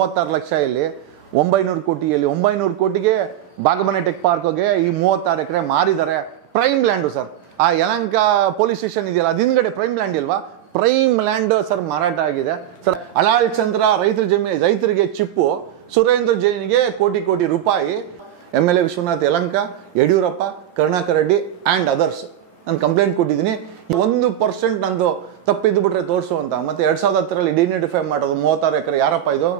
36 ಲಕ್ಷ ಇಲ್ಲಿ 900 ಕೋಟಿಯಲ್ಲಿ 900 ಕೋಟಿಗೆ ಬಾಗಮನೆ ಟೆಕ್ ಪಾರ್ಕ್ಗೆ ಈ 36 ಎಕರೆ ಮಾರಿದ್ದಾರೆ. Prime land sir. ಆ ಯಲಹಂಕ ಪೊಲೀಸ್ ಸ್ಟೇಷನ್ ಇದೆಯಲ್ಲ ಅದು ಹಿಂದ್ಗಡೆ ಪ್ರೈಮ್ ಲ್ಯಾಂಡ್ ಇಲ್ವಾ? ಪ್ರೈಮ್ ಲ್ಯಾಂಡ್ ಸರ್ ಮಾರಾಟ ಆಗಿದೆ ಸರ್. ಅಲಾಳ್ ಚಂದ್ರ ರೈತರಿಗೆ ಚಿಪ್ಪು, ಸುರೇಂದ್ರ ಜೈನ್ಗೆ ಕೋಟಿ ಕೋಟಿ ರೂಪಾಯಿ. MLA Vishwanath Yelahanka, Yediyurappa, Karunakar Reddy and others ನಾನು ಕಂಪ್ಲೇಂಟ್ ಕೊಟ್ಟಿದ್ದೀನಿ. 1% ನಂದು ತಪ್ಪಿದ್ದು ಬಿಟ್ರೆ ತೋರಿಸು ಅಂತ. ಮತ್ತೆ 2010ರಲ್ಲಿ ಡಿನೋಟಿಫೈ ಮಾಡೋದು 36 ಎಕರೆ ಯಾರಪ್ಪ ಇದು?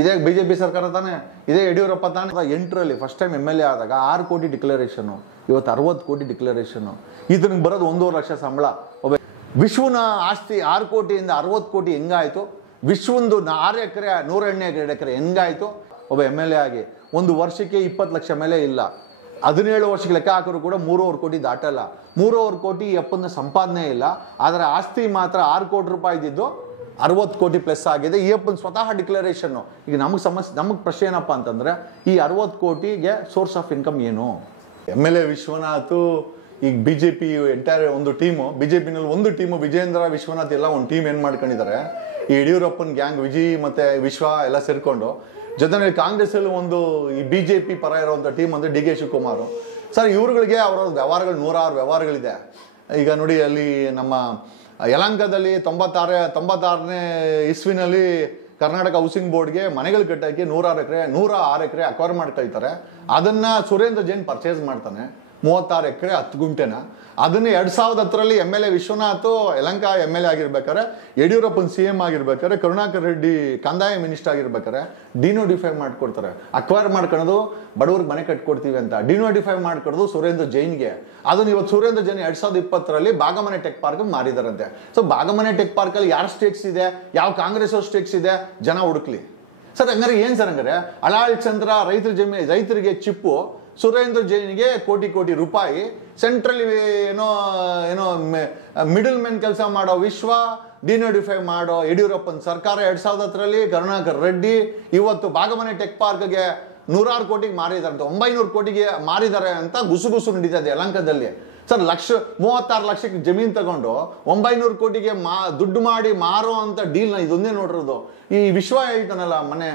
ಇದೇ BJP ಸರ್ಕಾರ ತಾನೆ, ಇದೇ ಯಡಿಯೂರಪ್ಪ ತಾನೆ. 8ರಲ್ಲಿ ಫಸ್ಟ್ ಟೈಮ್ MLA ಆದಾಗ 6 ಕೋಟಿ ಡಿಕ್ಲರೇಷನು, ಇವತ್ತು 60 ಕೋಟಿ ಡಿಕ್ಲರೇಷನು. ಇದಕ್ಕೆ ಬರೋದು 1.5 ಲಕ್ಷ ಸಂಬಳ. ಒಬ್ಬ ವಿಶ್ವನ ಆಸ್ತಿ 6 ಕೋಟಿಯಿಂದ 60 ಕೋಟಿ ಹೆಂಗಾಯಿತು? ವಿಶ್ವಂದು 6 ಎಕರೆ 102 ಎಕರೆ ಹೆಂಗಾಯಿತು? ಒಬ್ಬ MLA ಆಗಿ 1 ವರ್ಷಕ್ಕೆ 20 ಲಕ್ಷ ಮೇಲೆ ಇಲ್ಲ. 17 ವರ್ಷಕ್ಕೆ ಲೆಕ್ಕ ಹಾಕಿದ್ರು ಕೂಡ 3.5 ಕೋಟಿ ದಾಟಲ್ಲ. 3.5 ಕೋಟಿ ಅಪ್ಪನ ಸಂಪಾದನೆ ಇಲ್ಲ. ಆದರೆ ಆಸ್ತಿ ಮಾತ್ರ 6 ಕೋಟಿ ರೂಪಾಯಿ ಇದ್ದಿದ್ದು 60 ಕೋಟಿ ಪ್ಲಸ್ ಆಗಿದೆ. ಈ ಅಪ್ಪನ ಸ್ವತಃ ಡಿಕ್ಲರೇಷನ್ನು. ಈಗ ನಮಗೆ ಪ್ರಶ್ನೆ ಏನಪ್ಪ ಅಂತಂದರೆ, ಈ 60 ಕೋಟಿಗೆ ಸೋರ್ಸ್ ಆಫ್ ಇನ್ಕಮ್ ಏನು? MLA ವಿಶ್ವನಾಥ್, ಈಗ BJP ಎಂಟೈರ್ ಒಂದು ಟೀಮು, BJPನಲ್ಲಿ ಒಂದು ಟೀಮು, ವಿಜೇಂದ್ರ ವಿಶ್ವನಾಥ್ ಎಲ್ಲ ಒಂದು ಟೀಮ್ ಏನು ಮಾಡ್ಕೊಂಡಿದ್ದಾರೆ, ಈ ಯಡಿಯೂರಪ್ಪನ ಗ್ಯಾಂಗ್ ವಿಜಯ್ ಮತ್ತು ವಿಶ್ವ ಎಲ್ಲ ಸೇರಿಕೊಂಡು, ಜೊತೆಯಲ್ಲಿ ಕಾಂಗ್ರೆಸ್ಸಲ್ಲಿ ಒಂದು ಈ BJP ಪರ ಇರೋವಂಥ ಟೀಮ್ ಅಂದರೆ DK ಶಿವಕುಮಾರ್ ಸರ್. ಇವ್ರುಗಳಿಗೆ ಅವರ ವ್ಯವಹಾರಗಳು 106 ವ್ಯವಹಾರಗಳಿದೆ. ಈಗ ನೋಡಿ, ಅಲ್ಲಿ ನಮ್ಮ ಯಲಹಂಕದಲ್ಲಿ 96ನೇ ಇಸ್ವಿನಲ್ಲಿ ಕರ್ನಾಟಕ ಹೌಸಿಂಗ್ ಬೋರ್ಡ್ಗೆ ಮನೆಗಳು ಕಟ್ಟೋಕ್ಕೆ 106 ಎಕರೆ ಅಕ್ವೈರ್ ಮಾಡ್ಕೊಳ್ತಾರೆ. ಅದನ್ನು ಸುರೇಂದ್ರ ಜೈನ್ ಪರ್ಚೇಸ್ ಮಾಡ್ತಾನೆ, 36 ಎಕರೆ 10 ಗುಂಟೆನ. ಅದನ್ನು 2010ರಲ್ಲಿ MLA Vishwanath Yelahanka MLA ಆಗಿರ್ಬೇಕಾರೆ, ಯಡಿಯೂರಪ್ಪನ CM ಆಗಿರ್ಬೇಕಾರೆ, Karunakar Reddy ಕಂದಾಯ ಮಿನಿಸ್ಟರ್ ಆಗಿರ್ಬೇಕಾರೆ ಡಿನೋಟಿಫೈ ಮಾಡ್ಕೊಡ್ತಾರೆ. ಅಕ್ವೈರ್ ಮಾಡ್ಕೊಳ್ಳೋದು ಬಡವ್ರಿಗೆ ಮನೆ ಕಟ್ಕೊಡ್ತೀವಿ ಅಂತ, ಡಿನೋಟಿಫೈ ಮಾಡ್ಕೊಡೋದು ಸುರೇಂದ್ರ ಜೈನ್ಗೆ. ಅದನ್ನು ಇವತ್ತು ಸುರೇಂದ್ರ ಜೈನ್ 2020ರಲ್ಲಿ ಬಾಗಮನೆ ಟೆಕ್ ಪಾರ್ಕ್ ಮಾರಿದಾರಂತೆ. ಸೊ ಬಾಗಮನೆ ಟೆಕ್ ಪಾರ್ಕಲ್ಲಿ ಯಾರು ಸ್ಟೇಕ್ಸ್ ಇದೆ, ಯಾವ ಕಾಂಗ್ರೆಸ್ ಅವ್ರ ಸ್ಟೇಕ್ಸ್ ಇದೆ, ಜನ ಹುಡುಕ್ಲಿ ಸರ್. ಹಂಗಾರೆ ಏನು ಸರ್? ಹಂಗಾರೆ ಅಲಾಳ್ ಚಂದ್ರ ರೈತರಿಗೆ ಚಿಪ್ಪು, ಸುರೇಂದ್ರ ಜೈನ್ಗೆ ಕೋಟಿ ಕೋಟಿ ರೂಪಾಯಿ, ಸೆಂಟ್ರಲ್ ಏನೋ ಮಿಡಲ್ ಮೆನ್ ಕೆಲಸ ಮಾಡೋ ವಿಶ್ವ, ಡಿನೋಟಿಫೈ ಮಾಡೋ ಯಡಿಯೂರಪ್ಪನ ಸರ್ಕಾರ 2010ರಲ್ಲಿ ಕರುಣಾಕರ್ ರೆಡ್ಡಿ, ಇವತ್ತು ಬಾಗಮನೆ ಟೆಕ್ ಪಾರ್ಕ್ಗೆ 106 ಕೋಟಿಗೆ ಮಾರಿದಾರೆ ಅಂತ, 900 ಕೋಟಿಗೆ ಮಾರಿದ್ದಾರೆ ಅಂತ ಗುಸುಗುಸು ನಡೀತದೆ ಯಲಹಂಕದಲ್ಲಿ ಸರ್. 36 ಲಕ್ಷಕ್ಕೆ ಜಮೀನು ತಗೊಂಡು 900 ಕೋಟಿಗೆ ದುಡ್ಡು ಮಾಡಿ ಮಾರೋ ಅಂತ ಡೀಲ್ನ ಇದೊಂದೇ ನೋಡಿರೋದು. ಈ ವಿಶ್ವ ಹೇಳ್ತಾನಲ್ಲ ಮನೆ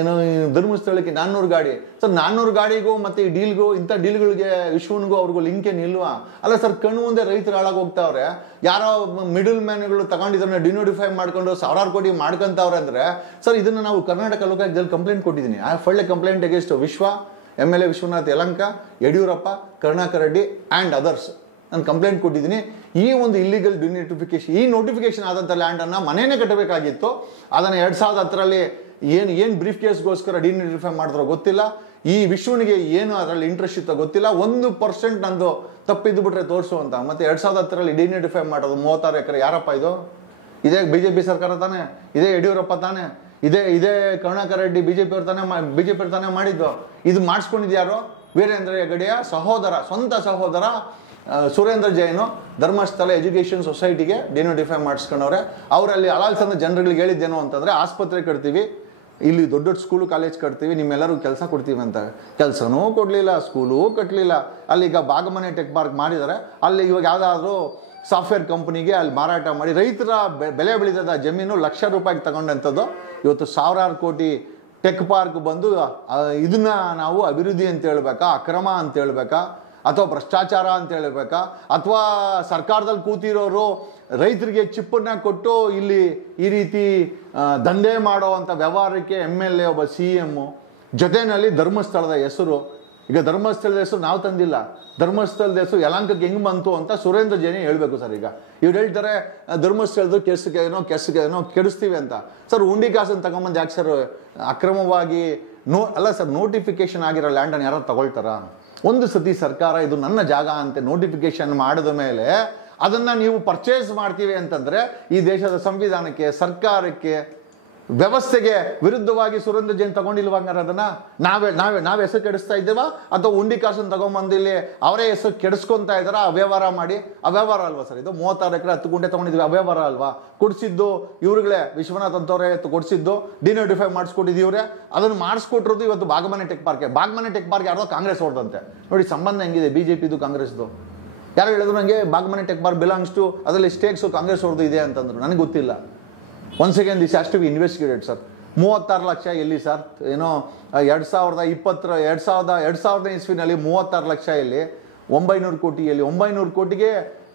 ಏನೋ ಧರ್ಮಸ್ಥಳಕ್ಕೆ 400 ಗಾಡಿ ಸರ್. 400 ಗಾಡಿಗೂ ಮತ್ತು ಈ ಡೀಲ್ಗೂ, ಇಂಥ ಡೀಲ್ಗಳಿಗೆ ವಿಶ್ವನಿಗೂ ಅವ್ರಿಗೂ ಲಿಂಕ್ ಏನಿಲ್ವಾ? ಅಲ್ಲ ಸರ್, ಕಣ್ಣು ಮುಂದೆ ರೈತರು ಹಾಳಾಗಿ ಹೋಗ್ತಾವ್ರೆ. ಯಾರೋ ಮಿಡಲ್ ಮ್ಯಾನ್ಗಳು ತಗೊಂಡಿದ್ದನ್ನ ಡಿನೋಟಿಫೈ ಮಾಡ್ಕೊಂಡು 1000 ಕೋಟಿ ಮಾಡ್ಕೊಂತವ್ರೆ ಅಂದರೆ ಸರ್, ಇದನ್ನು ನಾವು ಕರ್ನಾಟಕ ಲೋಕಾಯುಕ್ತದಲ್ಲಿ ಕಂಪ್ಲೇಂಟ್ ಕೊಟ್ಟಿದ್ದೀನಿ. ಆ ಫಳ್ಳೆ ಕಂಪ್ಲೇಂಟ್ ಅಗೇನ್ಸ್ಟ್ ವಿಶ್ವ, MLA Vishwanath Yelahanka, Yediyurappa, Karunakar Reddy and others ನಾನು ಕಂಪ್ಲೇಂಟ್ ಕೊಟ್ಟಿದ್ದೀನಿ. ಈ ಒಂದು ಇಲ್ಲಿಗಲ್ ಡಿನೋಟಿಫಿಕೇಶನ್, ಈ ನೋಟಿಫಿಕೇಶನ್ ಆದಂಥ ಲ್ಯಾಂಡನ್ನು ಮನೇನೆ ಕಟ್ಟಬೇಕಾಗಿತ್ತು. ಅದನ್ನು 2010ರಲ್ಲಿ ಏನು ಬ್ರೀಫ್ ಕೇಸ್ಗೋಸ್ಕರ ಡಿನೋಟಿಫೈ ಮಾಡಿದ್ರೋ ಗೊತ್ತಿಲ್ಲ. ಈ ವಿಶ್ವನಿಗೆ ಏನು ಅದರಲ್ಲಿ ಇಂಟ್ರೆಸ್ಟ್ ಇತ್ತೋ ಗೊತ್ತಿಲ್ಲ. 1% ನಂದು ತಪ್ಪಿದ್ದು ಬಿಟ್ರೆ ತೋರಿಸು ಅಂತ. ಮತ್ತು 2010ರಲ್ಲಿ ಡಿನೋಟಿಫೈ ಮಾಡೋದು 36 ಎಕರೆ ಯಾರಪ್ಪ ಇದು? ಇದೇ BJP ಸರ್ಕಾರ ತಾನೆ, ಇದೇ ಯಡಿಯೂರಪ್ಪ ತಾನೆ, ಇದೇ ಕರುಣಾಕರ್ ರೆಡ್ಡಿ BJP ಅವ್ರು ತಾನೇ ಮಾಡಿದ್ದು. ಇದು ಮಾಡಿಸ್ಕೊಂಡಿದ್ದು ಯಾರು? ವೀರೇಂದ್ರ ಹೆಗಡೆಯ ಸ್ವಂತ ಸಹೋದರ ಸುರೇಂದ್ರ ಜೈನು ಧರ್ಮಸ್ಥಳ ಎಜುಕೇಷನ್ ಸೊಸೈಟಿಗೆ ಡಿನೋಟಿಫೈ ಮಾಡಿಸ್ಕೊಂಡವ್ರೆ. ಅವರಲ್ಲಿ ಅಲಾಲ್ಸಂದ ಜನರುಗಳಿಗೆ ಹೇಳಿದ್ದೇನು ಅಂತಂದರೆ, ಆಸ್ಪತ್ರೆ ಕಟ್ತೀವಿ, ಇಲ್ಲಿ ದೊಡ್ಡ ದೊಡ್ಡ ಸ್ಕೂಲು ಕಾಲೇಜ್ ಕಟ್ತೀವಿ, ನಿಮ್ಮೆಲ್ಲರಿಗೂ ಕೆಲಸ ಕೊಡ್ತೀವಿ ಅಂತ. ಕೆಲಸನೂ ಕೊಡಲಿಲ್ಲ, ಸ್ಕೂಲೂ ಕಟ್ಟಲಿಲ್ಲ. ಅಲ್ಲಿಗ ಬಾಗಮನೆ ಟೆಕ್ ಪಾರ್ಕ್ ಮಾಡಿದ್ದಾರೆ. ಅಲ್ಲಿ ಇವಾಗ ಯಾವುದಾದ್ರೂ ಸಾಫ್ಟ್ವೇರ್ ಕಂಪ್ನಿಗೆ ಅಲ್ಲಿ ಮಾರಾಟ ಮಾಡಿ ರೈತರ ಬೆಲೆ ಬೆಳೀತದ ಜಮೀನು ಲಕ್ಷ ರೂಪಾಯಿಗೆ ತಗೊಂಡಂಥದ್ದು ಇವತ್ತು 1000 ಕೋಟಿ ಟೆಕ್ ಪಾರ್ಕ್ ಬಂದು ಇದನ್ನ ನಾವು ಅಭಿವೃದ್ಧಿ ಅಂತ ಹೇಳ್ಬೇಕಾ, ಅಕ್ರಮ ಅಂತ ಹೇಳ್ಬೇಕಾ, ಅಥವಾ ಭ್ರಷ್ಟಾಚಾರ ಅಂತ ಹೇಳ್ಬೇಕಾ, ಅಥವಾ ಸರ್ಕಾರದಲ್ಲಿ ಕೂತಿರೋರು ರೈತರಿಗೆ ಚಿಪ್ಪನ್ನ ಕೊಟ್ಟು ಇಲ್ಲಿ ಈ ರೀತಿ ದಂಧೆ ಮಾಡುವಂಥ ವ್ಯವಹಾರಕ್ಕೆ MLA ಒಬ್ಬ CM ಜೊತೆಯಲ್ಲಿ ಧರ್ಮಸ್ಥಳದ ಹೆಸರು. ಈಗ ಧರ್ಮಸ್ಥಳದ ಹೆಸರು ನಾವು ತಂದಿಲ್ಲ, ಧರ್ಮಸ್ಥಳದ ಹೆಸರು ಯಲಹಂಕಕ್ಕೆ ಹೆಂಗೆ ಬಂತು ಅಂತ ಸುರೇಂದ್ರ ಜೈನ್ ಹೇಳ್ಬೇಕು ಸರ್. ಈಗ ಇವ್ರು ಹೇಳ್ತಾರೆ ಧರ್ಮಸ್ಥಳದ ಕೆಸ್ಗೆ ಕೆಡಿಸ್ತೀವಿ ಅಂತ. ಸರ್, ಉಂಡಿ ಕಾಸನ್ನು ತಗೊಂಬಂದು ಯಾಕೆ ಸರ್ ಅಕ್ರಮವಾಗಿ ಅಲ್ಲ ಸರ್, ನೋಟಿಫಿಕೇಶನ್ ಆಗಿರೋ ಲ್ಯಾಂಡನ್ನು ಯಾರು ತಗೊಳ್ತಾರ? ಒಂದು ಸತಿ ಸರ್ಕಾರ ಇದು ನನ್ನ ಜಾಗ ಅಂತ ನೋಟಿಫಿಕೇಶನ್ ಮಾಡಿದ ಮೇಲೆ ಅದನ್ನು ನೀವು ಪರ್ಚೇಸ್ ಮಾಡ್ತೀವಿ ಅಂತಂದರೆ ಈ ದೇಶದ ಸಂವಿಧಾನಕ್ಕೆ, ಸರ್ಕಾರಕ್ಕೆ, ವ್ಯವಸ್ಥೆಗೆ ವಿರುದ್ಧವಾಗಿ ಸುರೇಂದ್ರ ಜೈನ್ ತಗೊಂಡಿಲ್ವ? ಹಂಗಾರೆ ಅದನ್ನು ನಾವೇ ಹೆಸರು ಕೆಡಿಸ್ತಾ ಇದ್ದೇವಾ? ಅಥವಾ ಉಂಡಿ ಕಾಸನ್ನು ತಗೊಂಬಂದಿಲ್ಲಿ ಅವರೇ ಹೆಸರು ಕೆಡಿಸ್ಕೊತಾ ಇದ್ದಾರಾ? ಅವ್ಯವಹಾರ ಮಾಡಿ ಅವ್ಯವಹಾರ ಅಲ್ವಾ ಸರ್ ಇದು? 36 ಎಕರೆ 10 ಗುಂಟೆ ತೊಗೊಂಡಿದ್ವಿ, ಅವ್ಯವಹಾರ ಅಲ್ವಾ? ಕೊಡಿಸಿದ್ದು ಇವ್ರುಗಳೇ, ವಿಶ್ವನಾಥ್ ಅಂತವ್ರೆ ಕೊಡಿಸಿದ್ದು, ಡಿನೋಟಿಫೈ ಮಾಡಿಸ್ಕೊಟ್ಟಿದ್ದೀವ್ರೆ. ಅದನ್ನು ಮಾಡಿಸ್ಕೊಟ್ಟಿರೋದು ಇವತ್ತು ಬಾಗಮನೆ ಟೆಕ್ ಪಾರ್ಕ್ ಯಾರೋ ಕಾಂಗ್ರೆಸ್ ಹೊರದಂತೆ. ನೋಡಿ ಸಂಬಂಧ ಹೆಂಗಿದೆ BJPದು ಕಾಂಗ್ರೆಸ್ದು. ಯಾರು ಹೇಳಿದ್ರು ನನಗೆ ಬಾಗಮನೆ ಟೆಕ್ ಪಾರ್ಕ್ ಬಿಲಾಂಗ್ಸ್ ಟು, ಅದರಲ್ಲಿ ಸ್ಟೇಕ್ಸು ಕಾಂಗ್ರೆಸ್ ಅವ್ರದ್ದು ಇದೆ ಅಂತಂದ್ರು. ನನಗೆ ಗೊತ್ತಿಲ್ಲ. Once again, this has to be investigated, sir. 36 lakh ಎಲ್ಲಿ ಸರ್? ಏನೋ 2020 ಇಸ್ವಿನಲ್ಲಿ 36 ಲಕ್ಷ ಎಲ್ಲಿ? 900 ಕೋಟಿ ಎಲ್ಲಿ? 900 ಕೋಟಿಗೆ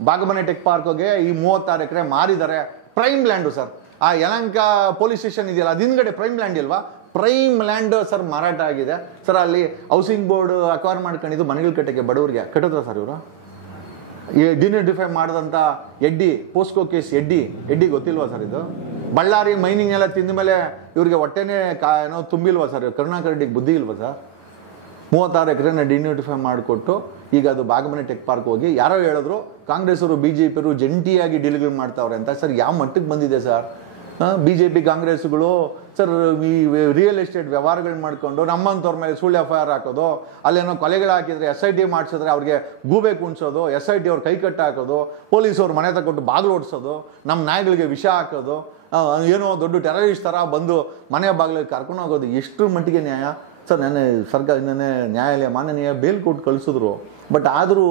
ಬಾಗಮನೆ ಟೆಕ್ ಪಾರ್ಕ್ಗೆ ಈ 36 ಎಕರೆ ಮಾರಿದ್ದಾರೆ. Prime land sir. ಆ ಯಲಹಂಕ ಪೊಲೀಸ್ ಸ್ಟೇಷನ್ ಇದೆಯಲ್ಲ, ಅದು ಹಿಂದ್ಗಡೆ ಪ್ರೈಮ್ ಲ್ಯಾಂಡ್ ಇಲ್ವಾ? ಪ್ರೈಮ್ ಲ್ಯಾಂಡ್ ಸರ್ ಮಾರಾಟ ಆಗಿದೆ ಸರ್. ಅಲ್ಲಿ ಹೌಸಿಂಗ್ ಬೋರ್ಡ್ ಅಕ್ವೈರ್ ಮಾಡ್ಕೊಂಡಿದ್ದು ಮನೆಗಳು ಕಟ್ಟಕ್ಕೆ ಬಡವರಿಗೆ ಕಟ್ಟಿದ್ರ ಸರ್ ಇವರು. ಡಿನೋಟಿಫೈ ಮಾಡಿದಂಥ ಎಡ್ಡಿ ಪೋಸ್ಕೋ ಕೇಸ್ ಎಡ್ಡಿ ಗೊತ್ತಿಲ್ವಾ ಸರ್? ಇದು ಬಳ್ಳಾರಿ ಮೈನಿಂಗ್ ಎಲ್ಲ ತಿಂದ ಮೇಲೆ ಇವ್ರಿಗೆ ಹೊಟ್ಟೆನೇ ಏನೋ ತುಂಬಿಲ್ವಾ ಸರ್? ಕರುಣಾಕರ್ ರೆಡ್ಡಿಗೆ ಬುದ್ಧಿ ಇಲ್ವಾ ಸರ್? 36 ಎಕರೆನ ಡಿನೋಟಿಫೈ ಮಾಡಿಕೊಟ್ಟು ಈಗ ಅದು ಬಾಗಮನೆ ಟೆಕ್ ಪಾರ್ಕ್ ಹೋಗಿ ಯಾರೋ ಹೇಳಿದ್ರು ಕಾಂಗ್ರೆಸ್ ಅವರು BJP ಜಂಟಿಯಾಗಿ ಡೀಲ್ಗಳು ಮಾಡ್ತಾವ್ರೆ ಅಂತ. ಸರ್ ಯಾವ ಮಟ್ಟಕ್ಕೆ ಬಂದಿದೆ ಸರ್? BJP ಕಾಂಗ್ರೆಸ್ಗಳು ಸರ್ ಈ ರಿಯಲ್ ಎಸ್ಟೇಟ್ ವ್ಯವಹಾರಗಳು ಮಾಡ್ಕೊಂಡು ನಮ್ಮಂಥವ್ರ ಮೇಲೆ ಸುಳ್ಳು FIR ಹಾಕೋದು, ಅಲ್ಲೇನೋ ಕೊಲೆಗಳು ಹಾಕಿದ್ರೆ SIT ಮಾಡಿಸಿದ್ರೆ ಅವ್ರಿಗೆ ಗೂಬೆ ಕುಣಿಸೋದು, SIT ಅವ್ರ ಕೈ ಕಟ್ಟ ಹಾಕೋದು, ಪೊಲೀಸವ್ರು ಮನೆ ತಗೊಟ್ಟು ಬಾಗಿಲು ಓಡಿಸೋದು, ನಮ್ಮ ನಾಯಿಗಳಿಗೆ ವಿಷ ಹಾಕೋದು, ಏನೋ ದೊಡ್ಡ ಟೆರರಿಸ್ಟ್ ಥರ ಬಂದು ಮನೆ ಬಾಗಿಲಿಗೆ ಕರ್ಕೊಂಡು ಹೋಗೋದು. ಎಷ್ಟು ಮಟ್ಟಿಗೆ ನ್ಯಾಯ ಸರ್? ನೆನ್ನೆ ಮಾನನೀಯ ಬೇಲ್ ಕೊಟ್ಟು ಕಳಿಸಿದ್ರು. ಬಟ್ ಆದರೂ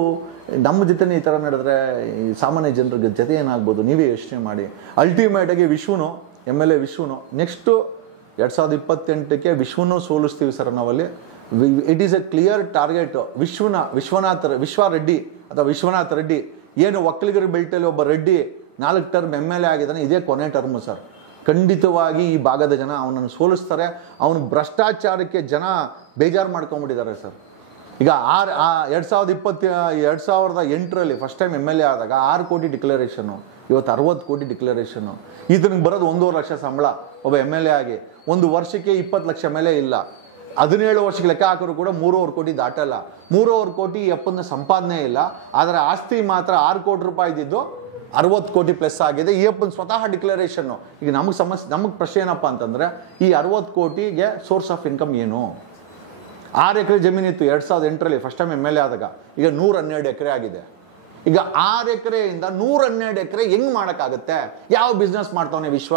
ನಮ್ಮ ಜೊತೆನೇ ಈ ಥರ ನಡೆದ್ರೆ ಸಾಮಾನ್ಯ ಜನರ ಜೊತೆ ಏನಾಗ್ಬೋದು? ನೀವೇ ಯೋಚನೆ ಮಾಡಿ. ಅಲ್ಟಿಮೇಟಾಗಿ MLA ವಿಶ್ವನು ನೆಕ್ಸ್ಟು 2028ಕ್ಕೆ ವಿಶ್ವನೂ ಸೋಲಿಸ್ತೀವಿ ಸರ್ ನಾವಲ್ಲಿ. It is A clear target. Vishwanath Reddy ಏನು ಒಕ್ಕಲಿಗರ ಬೆಲ್ಟಲ್ಲಿ ಒಬ್ಬ ರೆಡ್ಡಿ 4 ಟರ್ಮ್ MLA ಆಗಿದ್ದಾನೆ, ಇದೇ ಕೊನೆ ಟರ್ಮು ಸರ್. ಖಂಡಿತವಾಗಿ ಈ ಭಾಗದ ಜನ ಅವನನ್ನು ಸೋಲಿಸ್ತಾರೆ. ಅವನು ಭ್ರಷ್ಟಾಚಾರಕ್ಕೆ ಜನ ಬೇಜಾರು ಮಾಡ್ಕೊಂಡ್ಬಿಟ್ಟಿದ್ದಾರೆ ಸರ್. ಈಗ 2008ರಲ್ಲಿ ಫಸ್ಟ್ ಟೈಮ್ MLA ಆದಾಗ 6 ಕೋಟಿ ಡಿಕ್ಲರೇಷನ್ನು, ಇವತ್ತು 60 ಕೋಟಿ ಡಿಕ್ಲರೇಷನ್ನು. ಇದಕ್ಕೆ ಬರೋದು 1.5 ಲಕ್ಷ ಸಂಬಳ ಒಬ್ಬ MLA ಆಗಿ. ಒಂದು ವರ್ಷಕ್ಕೆ 20 ಲಕ್ಷ ಮೇಲೆ ಇಲ್ಲ. 17 ವರ್ಷಕ್ಕೆ ಲೆಕ್ಕ ಹಾಕಿದ್ರು ಕೂಡ 3.5 ಕೋಟಿ ದಾಟಲ್ಲ. 3.5 ಕೋಟಿ ಅಪ್ಪನ ಸಂಪಾದನೆ ಇಲ್ಲ. ಆದರೆ ಆಸ್ತಿ ಮಾತ್ರ 6 ಕೋಟಿ ರೂಪಾಯಿ ಇದ್ದಿದ್ದು 60 ಕೋಟಿ ಪ್ಲಸ್ ಆಗಿದೆ. ಈ ಅಪ್ಪನ ಸ್ವತಃ ಡಿಕ್ಲರೇಷನ್ನು. ಈಗ ನಮಗೆ ಪ್ರಶ್ನೆ ಏನಪ್ಪ ಅಂತಂದರೆ, ಈ 60 ಕೋಟಿಗೆ ಸೋರ್ಸ್ ಆಫ್ ಇನ್ಕಮ್ ಏನು? 6 ಎಕರೆ ಜಮೀನಿತ್ತು 2008ರಲ್ಲಿ ಫಸ್ಟ್ ಟೈಮ್ MLA ಆದಾಗ. ಈಗ 112 ಎಕರೆ ಆಗಿದೆ. ಈಗ 6 ಎಕರೆಯಿಂದ 112 ಎಕರೆ ಹೆಂಗ್ ಮಾಡೋಕ್ಕಾಗುತ್ತೆ? ಯಾವ ಬಿಸ್ನೆಸ್ ಮಾಡ್ತಾವನೆ ವಿಶ್ವ?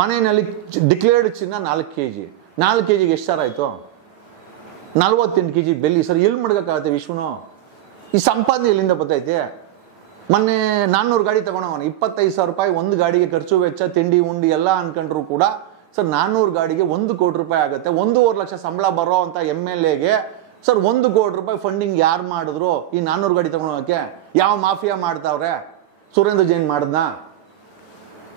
ಮನೆಯಲ್ಲಿ ಡಿಕ್ಲೇರ್ಡ್ ಚಿನ್ನ 4 kg, 4 kgಗೆ ಎಷ್ಟು ಸರ್ ಆಯಿತು? 48 kg ಬೆಳ್ಳಿ ಸರ್. ಎಲ್ಲಿ ಮಡ್ಕೋಕ್ಕಾಗತ್ತೆ ವಿಶ್ವನು? ಈ ಸಂಪಾದನೆ ಎಲ್ಲಿಂದ ಬರ್ತೈತೆ? ಮೊನ್ನೆ 400 ಗಾಡಿ ತಗೊಂಡವನು 25,000 ರೂಪಾಯಿ ಒಂದು ಗಾಡಿಗೆ ಖರ್ಚು ವೆಚ್ಚ ತಿಂಡಿ ಉಂಡಿ ಎಲ್ಲ ಅನ್ಕೊಂಡ್ರು ಕೂಡ ಸರ್ 400 ಗಾಡಿಗೆ 1 ಕೋಟಿ ರೂಪಾಯಿ ಆಗುತ್ತೆ. 1.5 ಲಕ್ಷ ಸಂಬಳ ಬರೋ ಅಂತ MLAಗೆ ಸರ್ 1 ಕೋಟಿ ರೂಪಾಯಿ ಫಂಡಿಂಗ್ ಯಾರು ಮಾಡಿದ್ರು? ಈ 400 ಗಾಡಿ ತಗೊಳೋಕೆ ಯಾವ ಮಾಫಿಯಾ ಮಾಡ್ತಾವ್ರೆ? ಸುರೇಂದ್ರ ಜೈನ್ ಮಾಡಿದ್ನಾ?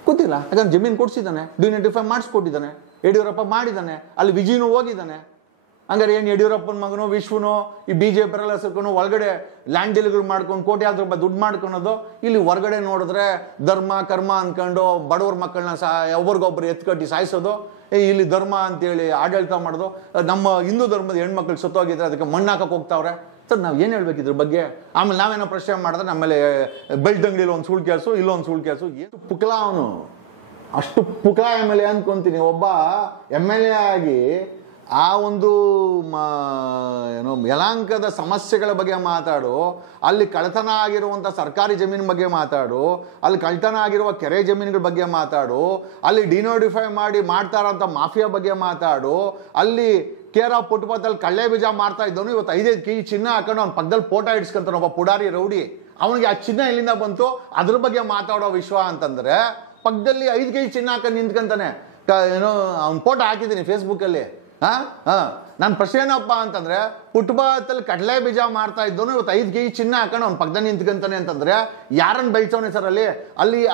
ಗೊತ್ತಿಲ್ಲ. ಯಾಕಂದ್ರೆ ಜಮೀನು ಕೊಡ್ಸಿದ್ದಾನೆ, ಡಿನೋಟಿಫೈ ಮಾಡಿಸ್ಕೊಟ್ಟಿದ್ದಾನೆ, ಯಡಿಯೂರಪ್ಪ ಮಾಡಿದ್ದಾನೆ, ಅಲ್ಲಿ ವಿಜಯನೂ ಹೋಗಿದ್ದಾನೆ. ಹಂಗಾರೆ ಏನು ಯಡಿಯೂರಪ್ಪನ ಮಗನು ವಿಶ್ವನು ಈ BJP ಸೇರ್ಕೊಂಡು ಒಳಗಡೆ ಲ್ಯಾಂಡ್ ಡೀಲ್ಗಳು ಮಾಡ್ಕೊಂಡು ಕೋಟ್ಯಾಂತರ ರೂಪಾಯಿ ದುಡ್ಡು ಮಾಡ್ಕೊಳೋದು. ಇಲ್ಲಿ ಹೊರಗಡೆ ನೋಡಿದ್ರೆ ಧರ್ಮ ಕರ್ಮ ಅನ್ಕೊಂಡು ಬಡವ್ರ ಮಕ್ಕಳನ್ನ ಒಬ್ರಿಗೊಬ್ರು ಎತ್ಕಟ್ಟಿ ಸಾಯಿಸೋದು. ಇಲ್ಲಿ ಧರ್ಮ ಅಂತೇಳಿ ಆಡಳಿತ ಮಾಡೋದು. ನಮ್ಮ ಹಿಂದೂ ಧರ್ಮದ ಹೆಣ್ಮಕ್ಳು ಸತ್ತೋಗಿದ್ರೆ ಅದಕ್ಕೆ ಮಣ್ಣು ಹಾಕಕ್ಕೆ ಹೋಗ್ತಾವ್ರೆ ಸರ್. ನಾವು ಏನು ಹೇಳ್ಬೇಕು ಇದ್ರ ಬಗ್ಗೆ? ಆಮೇಲೆ ನಾವೇನೋ ಪ್ರಶ್ನೆ ಮಾಡಿದ್ರೆ ನಮ್ಮಲ್ಲಿ ಬೆಲ್ಟ್ ಅಂಗಡಿಲಿ ಒಂದು ಸುಳ್ಳು ಕೇಸು, ಇಲ್ಲೊಂದು ಸುಳ್ಳು ಕೇಸು. ಏನು ಪುಕ್ಲ ಅವನು? ಅಷ್ಟು ಪುಕ್ಲ MLA ಅಂದ್ಕೊಂತೀನಿ. ಒಬ್ಬ MLA ಆಗಿ ಆ ಒಂದು ಏನು ಯಲಹಂಕದ ಸಮಸ್ಯೆಗಳ ಬಗ್ಗೆ ಮಾತಾಡು, ಅಲ್ಲಿ ಕಳ್ತನ ಆಗಿರುವಂಥ ಸರ್ಕಾರಿ ಜಮೀನು ಬಗ್ಗೆ ಮಾತಾಡು, ಅಲ್ಲಿ ಕಳ್ತನ ಆಗಿರುವ ಕೆರೆ ಜಮೀನುಗಳ ಬಗ್ಗೆ ಮಾತಾಡು, ಅಲ್ಲಿ ಡಿನೋಟಿಫೈ ಮಾಡಿ ಮಾಡ್ತಾರಂಥ ಮಾಫಿಯಾ ಬಗ್ಗೆ ಮಾತಾಡು, ಅಲ್ಲಿ ಕೇರ ಪುಟ್ಪತ್ತಲ್ಲಿ ಕಳ್ಳೆ ಬೀಜ ಮಾರ್ತಾ ಇದ್ದವನು ಇವತ್ತು 5 kg ಚಿನ್ನ ಹಾಕೊಂಡು ಅವ್ನ ಪಕ್ಕದಲ್ಲಿ ಫೋಟೋ ಇಡ್ಸ್ಕೊಂತಾನೆ ಒಬ್ಬ ಪುಡಾರಿ ರೌಡಿ. ಅವನಿಗೆ ಆ ಚಿನ್ನ ಎಲ್ಲಿಂದ ಬಂತು ಅದ್ರ ಬಗ್ಗೆ ಮಾತಾಡೋ ವಿಶ್ವ ಅಂತಂದ್ರೆ, ಪಕ್ಕದಲ್ಲಿ 5 kg ಚಿನ್ನ ಹಾಕೊಂಡು ನಿಂತ್ಕೊಂತಾನೆ. ಏನೋ ಅವ್ನ ಫೋಟೋ ಹಾಕಿದ್ದೀನಿ ಫೇಸ್ಬುಕ್ಕಲ್ಲಿ. ನನ್ನ ಪ್ರಶ್ನೆ ಏನಪ್ಪ ಅಂತಂದ್ರೆ, ಫುಟ್ಪಾತಲ್ಲಿ ಕಡಲೆ ಬೀಜ ಮಾರ್ತಾ ಇದ್ದವನು ಇವತ್ತು 5 kg ಚಿನ್ನ ಹಾಕೊಂಡು ಅವ್ನು ಪಕ್ಕದಲ್ಲಿ ನಿಂತ್ಕೊಂತಾನೆ ಅಂತಂದ್ರೆ ಯಾರನ್ನು ಬೆಳ್ಸವನೆ ಸರ್?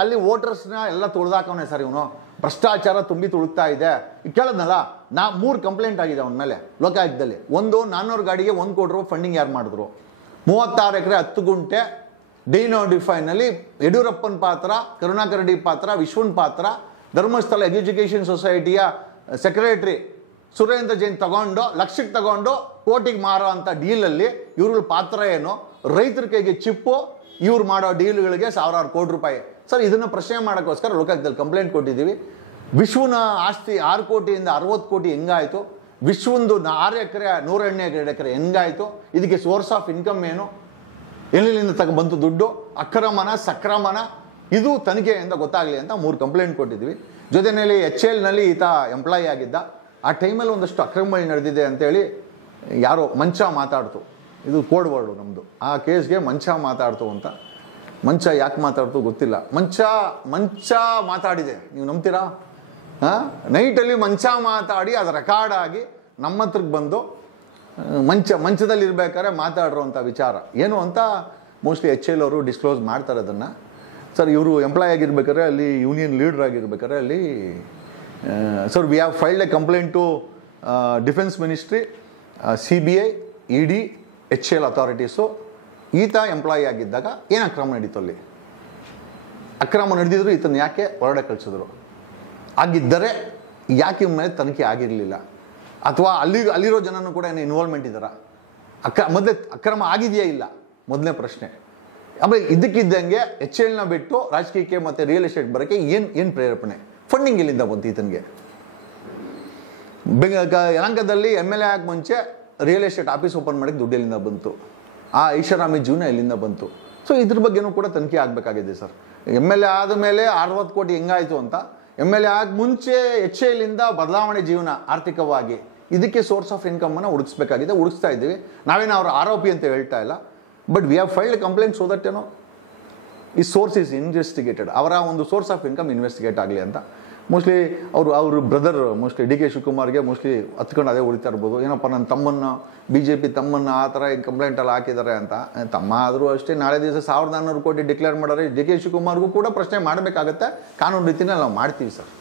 ಅಲ್ಲಿ ವೋಟರ್ಸ್ನ ಎಲ್ಲ ತುಳಿದಾಕವನೆ ಸರ್ ಇವನು. ಭ್ರಷ್ಟಾಚಾರ ತುಂಬಿ ತುಳುಕ್ತಾ ಇದೆ. ಕೇಳದ್ನಲ್ಲ, 3 ಕಂಪ್ಲೇಂಟ್ ಆಗಿದೆ ಅವನ ಮೇಲೆ ಲೋಕಾಯುಕ್ತದಲ್ಲಿ. ಒಂದು 400 ಗಾಡಿಗೆ 1 ಕೋಟಿ ರೂಪಾಯಿ ಫಂಡಿಂಗ್ ಯಾರು ಮಾಡಿದ್ರು? 36 ಎಕರೆ 10 ಗುಂಟೆ ಡಿನೋಟಿಫೈನಲ್ಲಿ ಯಡಿಯೂರಪ್ಪನ ಪಾತ್ರ, ಕರುಣಾಕರ್ ರೆಡ್ಡಿ ಪಾತ್ರ, ವಿಶ್ವನ್ ಪಾತ್ರ, ಧರ್ಮಸ್ಥಳ ಎಜುಕೇಷನ್ ಸೊಸೈಟಿಯ ಸೆಕ್ರೆಟರಿ ಸುರೇಂದ್ರ ಜೈನ್ ತಗೊಂಡು ಲಕ್ಷಕ್ಕೆ ತಗೊಂಡು ಕೋಟಿಗೆ ಮಾರೋ ಅಂಥ ಡೀಲಲ್ಲಿ ಇವ್ರ ಪಾತ್ರ ಏನು? ರೈತರ ಕೈಗೆ ಚಿಪ್ಪು, ಇವ್ರು ಮಾಡೋ ಡೀಲ್ಗಳಿಗೆ 1000 ಕೋಟಿ ರೂಪಾಯಿ ಸರ್. ಇದನ್ನು ಪ್ರಶ್ನೆ ಮಾಡೋಕ್ಕೋಸ್ಕರ ಲೋಕಾಯುಕ್ತದಲ್ಲಿ ಕಂಪ್ಲೇಂಟ್ ಕೊಟ್ಟಿದ್ದೀವಿ. ವಿಶ್ವನ ಆಸ್ತಿ 6 ಕೋಟಿಯಿಂದ 60 ಕೋಟಿ ಹೆಂಗಾಯಿತು? ವಿಶ್ವಂದು 6 ಎಕರೆ 112 ಎಕರೆ ಹೆಂಗಾಯಿತು? ಇದಕ್ಕೆ ಸೋರ್ಸ್ ಆಫ್ ಇನ್ಕಮ್ ಏನು? ಎಲ್ಲಿಂದ ಬಂತು ದುಡ್ಡು? ಅಕ್ರಮನ ಸಕ್ರಮನ? ಇದು ತನಿಖೆಯಿಂದ ಗೊತ್ತಾಗಲಿ ಅಂತ 3 ಕಂಪ್ಲೇಂಟ್ ಕೊಟ್ಟಿದ್ವಿ. ಜೊತೆಯಲ್ಲಿ HL ಈತ ಎಂಪ್ಲಾಯಿ ಆಗಿದ್ದ. ಆ ಟೈಮಲ್ಲಿ ಒಂದಷ್ಟು ಅಕ್ರಮಗಳು ನಡೆದಿದೆ ಅಂತೇಳಿ ಯಾರೋ ಮಂಚ ಮಾತಾಡ್ತು. ಇದು ಕೋಡ್ ವರ್ಡು ನಮ್ಮದು. ಆ ಕೇಸ್ಗೆ ಮಂಚ ಮಾತಾಡ್ತು ಅಂತ. ಮಂಚ ಯಾಕೆ ಮಾತಾಡ್ತು ಗೊತ್ತಿಲ್ಲ. ಮಂಚ ಮಾತಾಡಿದೆ. ನೀವು ನಂಬ್ತೀರಾ? ನೈಟಲ್ಲಿ ಮಂಚ ಮಾತಾಡಿ ಅದು ರೆಕಾರ್ಡ್ ಆಗಿ ನಮ್ಮ ಹತ್ರಕ್ಕೆ ಬಂದು ಮಂಚದಲ್ಲಿ ಇರ್ಬೇಕಾದ್ರೆ ಮಾತಾಡಿರೋಂಥ ವಿಚಾರ ಏನು ಅಂತ ಮೋಸ್ಟ್ಲಿ HL ಅವರು ಡಿಸ್ಕ್ಲೋಸ್ ಮಾಡ್ತಾರೆ ಅದನ್ನು. ಸರ್ ಇವರು ಎಂಪ್ಲಾಯ್ ಆಗಿರ್ಬೇಕಾದ್ರೆ ಅಲ್ಲಿ ಯೂನಿಯನ್ ಲೀಡರ್ ಆಗಿರ್ಬೇಕಾದ್ರೆ ಅಲ್ಲಿ sir we have filed a complaint to defence ministry, CBI, ED, HL authorities. ಈತ ಎಂಪ್ಲಾಯಿ ಆಗಿದ್ದಾಗ ಏನು ಅಕ್ರಮ ನಡೀತು ಅಲ್ಲಿ? ಅಕ್ರಮ ನಡೆದಿದ್ರು ಈತನ ಯಾಕೆ ಹೊರಗಡೆ ಕಳಿಸಿದ್ರು? ಆಗಿದ್ದರೆ ಯಾಕೆ ಇವ್ನ ಮೇಲೆ ತನಿಖೆ ಆಗಿರಲಿಲ್ಲ? ಅಥವಾ ಅಲ್ಲಿರೋ ಜನನೂ ಕೂಡ ಏನು ಇನ್ವಾಲ್ವ್ಮೆಂಟ್ ಇದ್ದಾರಾ? ಮೊದಲೇ ಅಕ್ರಮ ಆಗಿದೆಯಾ ಇಲ್ಲ ಮೊದಲನೇ ಪ್ರಶ್ನೆ. ಆಮೇಲೆ ಇದಕ್ಕಿದ್ದಂಗೆ HLನ ಬಿಟ್ಟು ರಾಜಕೀಯಕ್ಕೆ ಮತ್ತು ರಿಯಲ್ ಎಸ್ಟೇಟ್ ಬರೋಕ್ಕೆ ಏನು ಪ್ರೇರೇಪಣೆ? ಫಂಡಿಂಗ್ ಎಲ್ಲಿಂದ ಬಂತು ಈತನಿಗೆ? ಯಲಹಂಕದಲ್ಲಿ MLA ಆಗಿ ಮುಂಚೆ ರಿಯಲ್ ಎಸ್ಟೇಟ್ ಆಫೀಸ್ ಓಪನ್ ಮಾಡೋಕ್ಕೆ ದುಡ್ಡು ಎಲ್ಲಿಂದ ಬಂತು? ಆ ಐಷಾರಾಮಿ ಜೀವನ ಎಲ್ಲಿಂದ ಬಂತು? ಸೊ ಇದ್ರ ಬಗ್ಗೆನೂ ಕೂಡ ತನಿಖೆ ಆಗಬೇಕಾಗಿದೆ ಸರ್. MLA ಆದಮೇಲೆ 60 ಕೋಟಿ ಹೆಂಗಾಯಿತು ಅಂತ, MLA ಆಗಿ ಮುಂಚೆ HLಯಿಂದ ಬದಲಾವಣೆ ಜೀವನ ಆರ್ಥಿಕವಾಗಿ, ಇದಕ್ಕೆ ಸೋರ್ಸ್ ಆಫ್ ಇನ್ಕಮನ್ನು ಹುಡುಕ್ಸ್ಬೇಕಾಗಿದೆ. ಹುಡುಕ್ಸ್ತಾ ಇದ್ದೀವಿ. ನಾವೇನು ಅವ್ರ ಆರೋಪಿ ಅಂತ ಹೇಳ್ತಾ ಇಲ್ಲ, but we have filed complaint so that ಈ ಸೋರ್ಸ್ ಈಸ್ ಇನ್ವೆಸ್ಟಿಗೇಟೆಡ್. ಅವರ ಒಂದು ಸೋರ್ಸ್ ಆಫ್ ಇನ್ಕಮ್ ಇನ್ವೆಸ್ಟಿಗೇಟ್ ಆಗಲಿ ಅಂತ. ಮೋಸ್ಟ್ಲಿ ಅವ್ರ ಬ್ರದರ್ ಮೋಸ್ಟ್ಲಿ DK ಶಿವಕುಮಾರ್ಗೆ ಮೋಸ್ಟ್ಲಿ ಹತ್ಕೊಂಡು ಅದೇ ಉಳಿತಾ ಇರ್ಬೋದು. ಏನಪ್ಪ ನನ್ನ ತಮ್ಮನ್ನು BJP ತಮ್ಮನ್ನು ಆ ಥರ ಕಂಪ್ಲೇಂಟಲ್ಲಿ ಹಾಕಿದ್ದಾರೆ ಅಂತ. ತಮ್ಮ ಆದರೂ ಅಷ್ಟೇ ನಾಳೆ ದಿವಸ 1400 ಕೋಟಿ ಡಿಕ್ಲೇರ್ ಮಾಡೋರೆ DK ಶಿವಕುಮಾರ್ಗೂ ಕೂಡ ಪ್ರಶ್ನೆ ಮಾಡಬೇಕಾಗತ್ತೆ. ಕಾನೂನು ರೀತಿಯಲ್ಲಿ ನಾವು ಮಾಡ್ತೀವಿ ಸರ್.